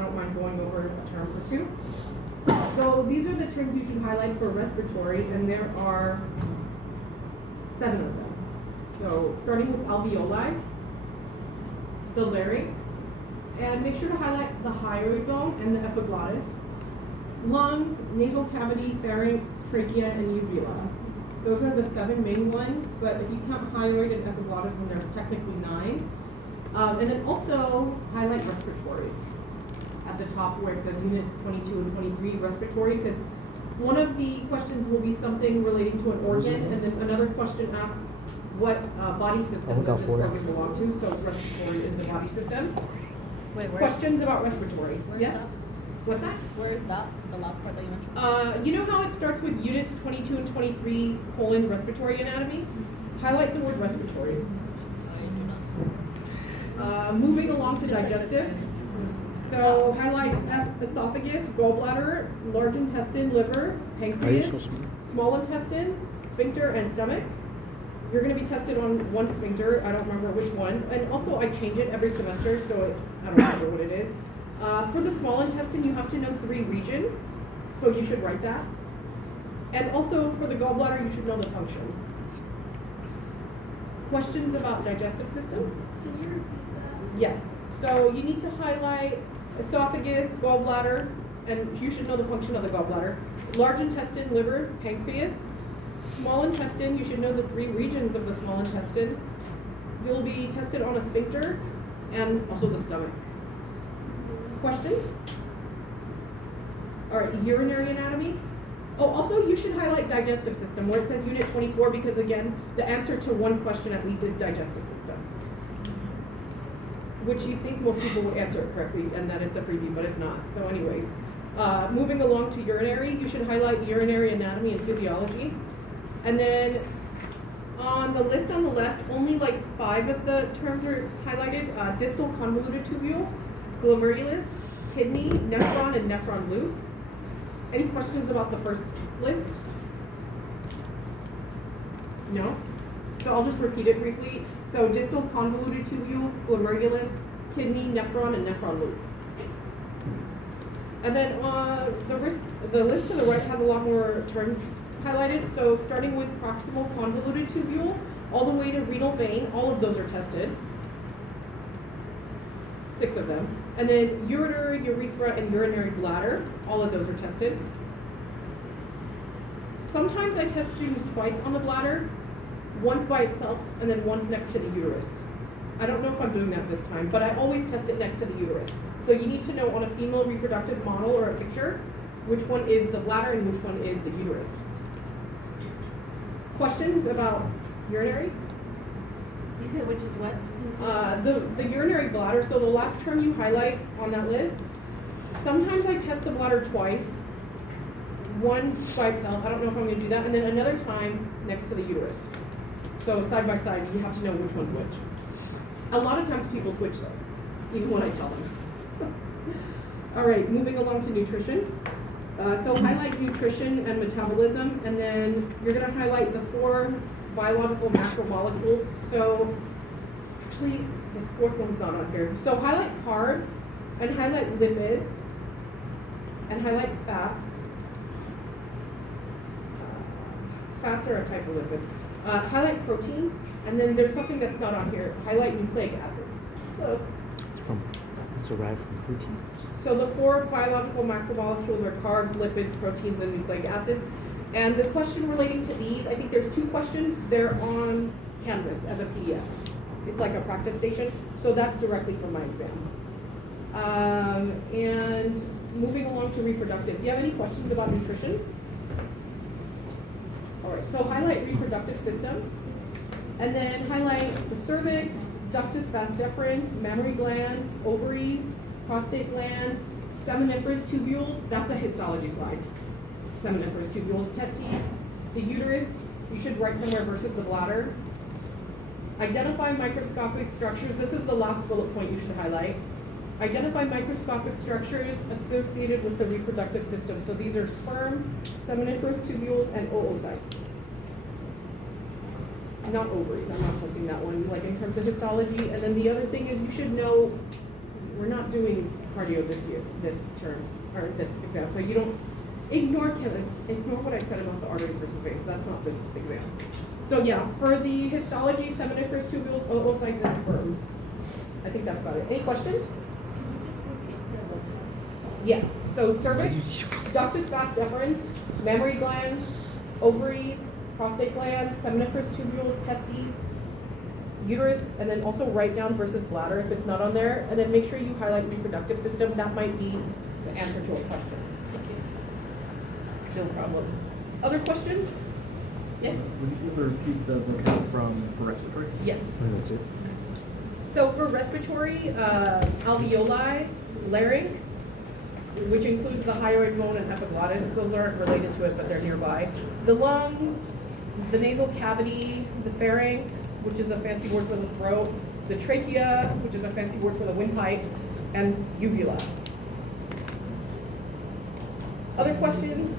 I don't mind going over a term or two. So these are the terms you should highlight for respiratory, and there are 7 of them. So starting with alveoli, the larynx, and make sure to highlight the hyoid bone and the epiglottis, lungs, nasal cavity, pharynx, trachea, and uvula. Those are the 7 main ones, but if you count hyoid and epiglottis, then there's technically 9. And then also highlight respiratory at the top where it says units 22 and 23, respiratory, because one of the questions will be something relating to an organ, and then another question asks what body system does this organ belong to, so respiratory is the body system. Wait, where? Questions about respiratory. Where Yes? is that? What's that? Where is that? The last part that you mentioned? You know how it starts with units 22 and 23, respiratory anatomy? Highlight the word respiratory. I do not see. Moving along to digestive. So highlight esophagus, gallbladder, large intestine, liver, pancreas, small intestine, sphincter, and stomach. You're going to be tested on one sphincter. I don't remember which one. And also I change it every semester, so I don't remember what it is. For the small intestine, you have to know 3 regions, so you should write that. And also for the gallbladder, you should know the function. Questions about digestive system? Can you repeat that? Yes. So you need to highlight esophagus, gallbladder, and you should know the function of the gallbladder. Large intestine, liver, pancreas. Small intestine, you should know the 3 regions of the small intestine. You'll be tested on a sphincter and also the stomach. Questions? All right, urinary anatomy. Oh, also you should highlight digestive system where it says unit 24 because again, the answer to one question at least is digestive system. Which you think most people will answer it correctly and that it's a freebie, but it's not. So anyways, moving along to urinary, you should highlight urinary anatomy and physiology. And then on the list on the left, only like 5 of the terms are highlighted. Distal convoluted tubule, glomerulus, kidney, nephron, and nephron loop. Any questions about the first list? No? So I'll just repeat it briefly. So distal convoluted tubule, glomerulus, kidney, nephron, and nephron loop. And then the list to the right has a lot more terms highlighted. So starting with proximal convoluted tubule, all the way to renal vein, all of those are tested. 6 of them. And then ureter, urethra, and urinary bladder, all of those are tested. Sometimes I test students twice on the bladder, once by itself, and then once next to the uterus. I don't know if I'm doing that this time, but I always test it next to the uterus. So you need to know on a female reproductive model or a picture, which one is the bladder and which one is the uterus. Questions about urinary? You said which is what? The urinary bladder, so the last term you highlight on that list, sometimes I test the bladder twice, one by itself, I don't know if I'm going to do that, and then another time next to the uterus. So side by side, you have to know which one's which. A lot of times people switch those, even when I tell them. All right, moving along to nutrition. So highlight nutrition and metabolism, and then you're going to highlight the 4 biological macromolecules. So actually, the 4th one's not on here. So highlight carbs, and highlight lipids, and highlight fats. Fats are a type of lipid. Highlight proteins, and then there's something that's not on here. Highlight nucleic acids. So, It's derived from protein. so the 4 biological macromolecules are carbs, lipids, proteins, and nucleic acids. And the question relating to these, I think there's 2 questions. They're on Canvas as a PDF. It's like a practice station. So that's directly from my exam. And moving along to reproductive. Do you have any questions about nutrition? All right, so highlight reproductive system. And then highlight the cervix, ductus vas deferens, mammary glands, ovaries, prostate gland, seminiferous tubules. That's a histology slide. Seminiferous tubules, testes, the uterus. You should write somewhere versus the bladder. Identify microscopic structures. This is the last bullet point you should highlight. Identify microscopic structures associated with the reproductive system. So these are sperm, seminiferous tubules, and oocytes. Not ovaries, I'm not testing that one, like in terms of histology. And then the other thing is you should know, we're not doing cardio this term, or this exam. So you don't ignore what I said about the arteries versus veins. That's not this exam. So yeah, for the histology, seminiferous tubules, oocytes, and sperm. I think that's about it. Any questions? Yes. So cervix, ductus vas deferens, mammary glands, ovaries, prostate glands, seminiferous tubules, testes, uterus, and then also write down versus bladder if it's not on there, and then make sure you highlight reproductive system. That might be the answer to a question. No problem. Other questions? Yes? Would you ever repeat the vocab for respiratory? Yes. Oh, that's it. So for respiratory, alveoli, larynx, which includes the hyoid bone and epiglottis, those aren't related to it, but they're nearby. The lungs, the nasal cavity, the pharynx, which is a fancy word for the throat, the trachea, which is a fancy word for the windpipe, and uvula. Other questions?